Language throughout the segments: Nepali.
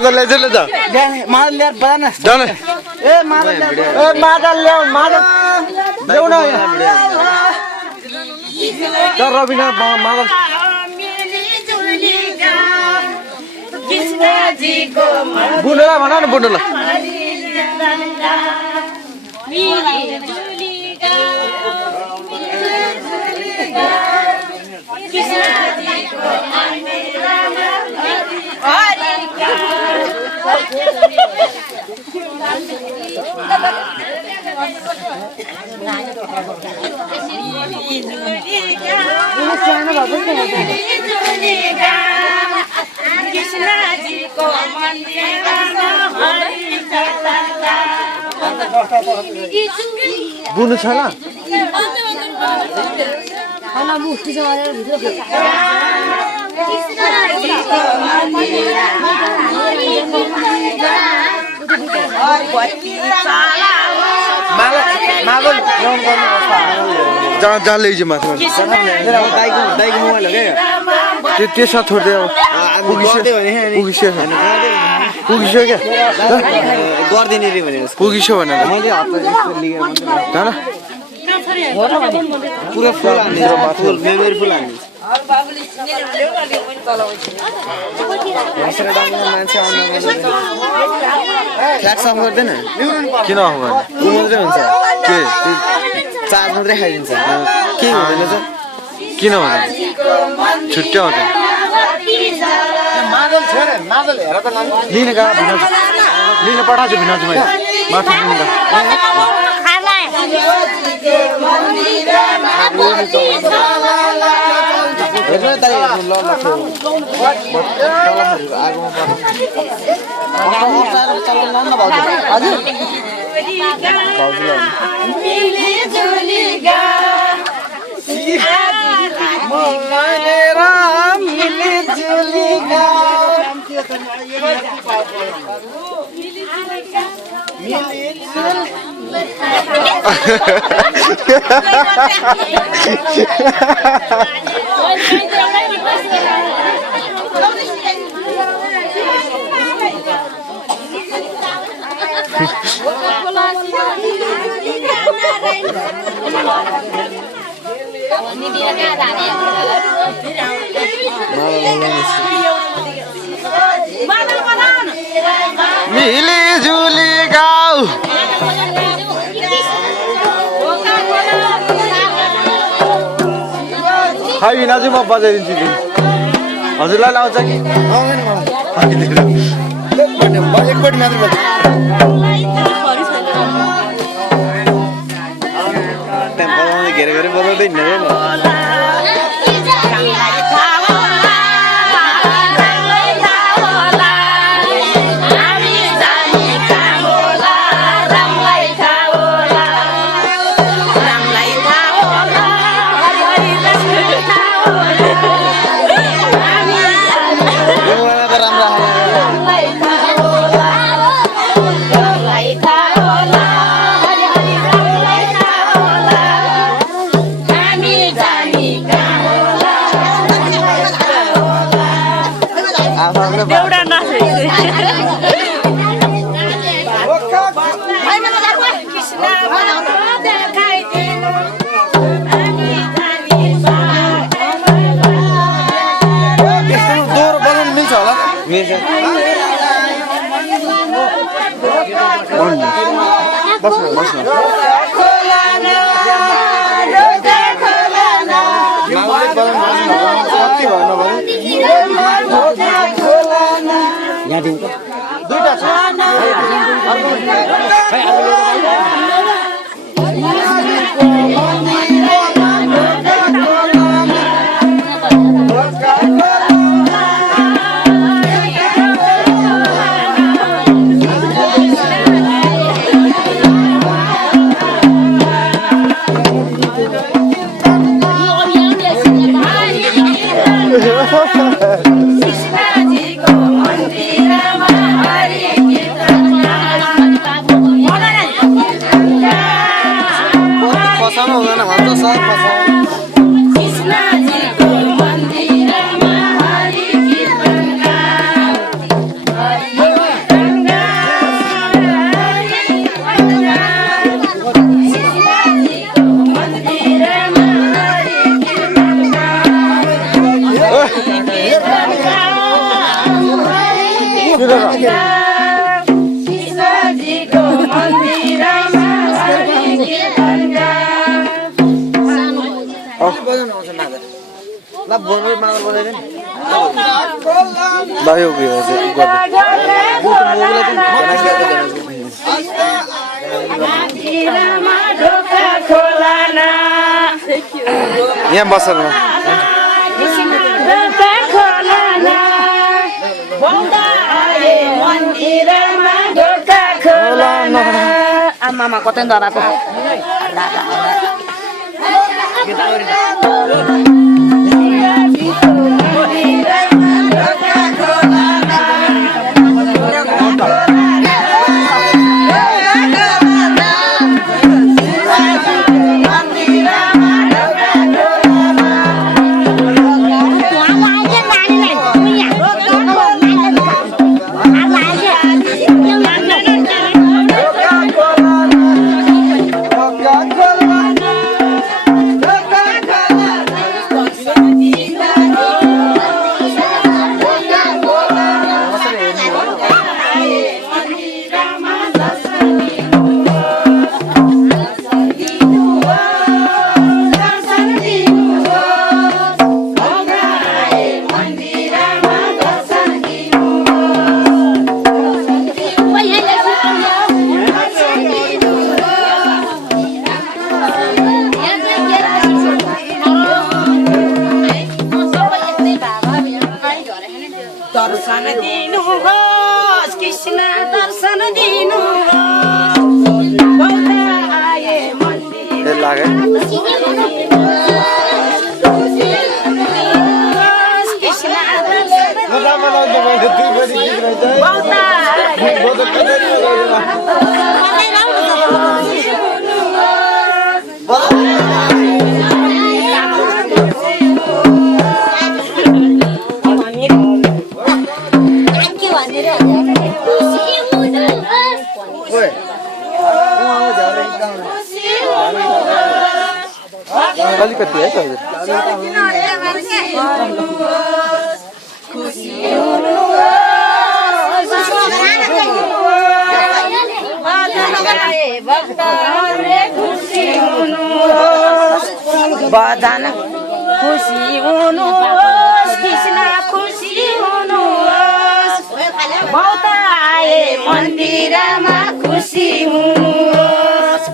मादल ले चले जा मादल ले बना जाने ए मादल ले मादल ल्याउ न तर रबिना मादल बुढोला भन न बुढोला बुनु छैन जहाँ ल्याइज माथि दाइको मोबाइल हो क्या त्यसमा छोड्दै पुगिसक्यो क्या गरिदिने रे भने पुगिसक्यो भनेर मैले हप्ता जान पुरा फुल हान्ने फुल मेमोरी फुल हान्ने फ्ल्याट सम गर्दैन किन आऊ ऊ मात्रै हुन्छ के चार्ज मात्रै खाइदिन्छ के हुँदैन त किन हुँदैन छुट्याउँछ लिन गएको भिनाजु लिन पठाएको छु भिनाजु मैले माथि हेर्नु त ल मिली जुली गाउँ खै भिनाजु म बजाइदिन्छु नि हजुरलाई आउँछ कि आउँदैन मलाई एकपट्टि मात्र बजाउँदै घेर घेर बजाउँदै हिँड्दैन दुईटा छ कृष्णजीको मन्दिरमा ल बोल्दै मागर बोल्दैन ल यो उयो यहाँ बस्छ आमामा कतै डराएको दर्शन दिनुहोस् कृष्ण दर्शन दिनुहोस् आए मन्दिर कृष्ण अलिकति है त बदन खुसी हुनुहोस् कृष्ण खुसी हुनुहोस् बहुत आए मन्दिरमा खुसी हुनुहोस्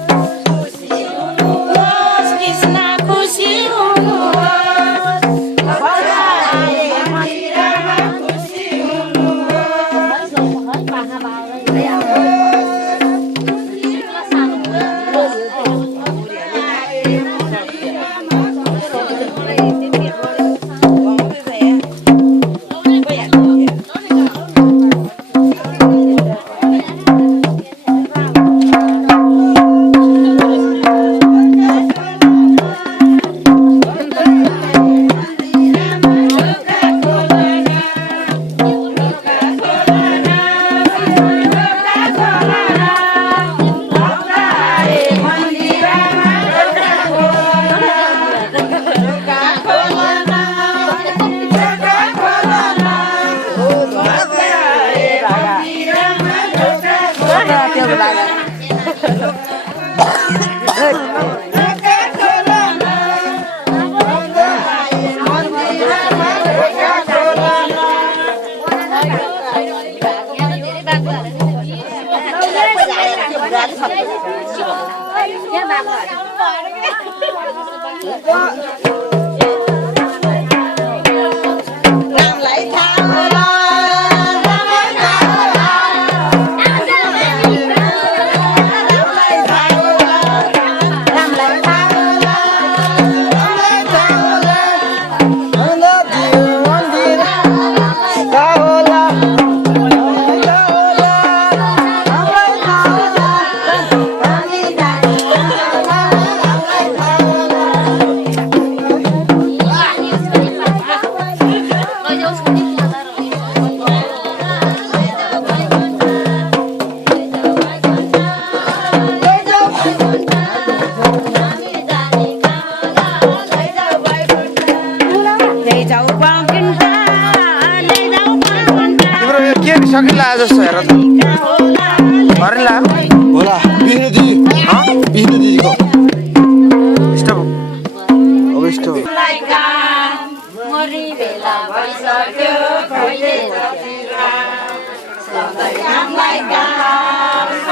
कृष्ण खुसी हुनुहोस् बहुत आए मन्दिरमा खुसी के सकिला आज जस्तो हेर त भरेला होला बिनु दिदी बिनु दिदीको स्टप अब स्टप मरी बेला भइसक्यो कहिले जतिरा सधैँ कामलाई काम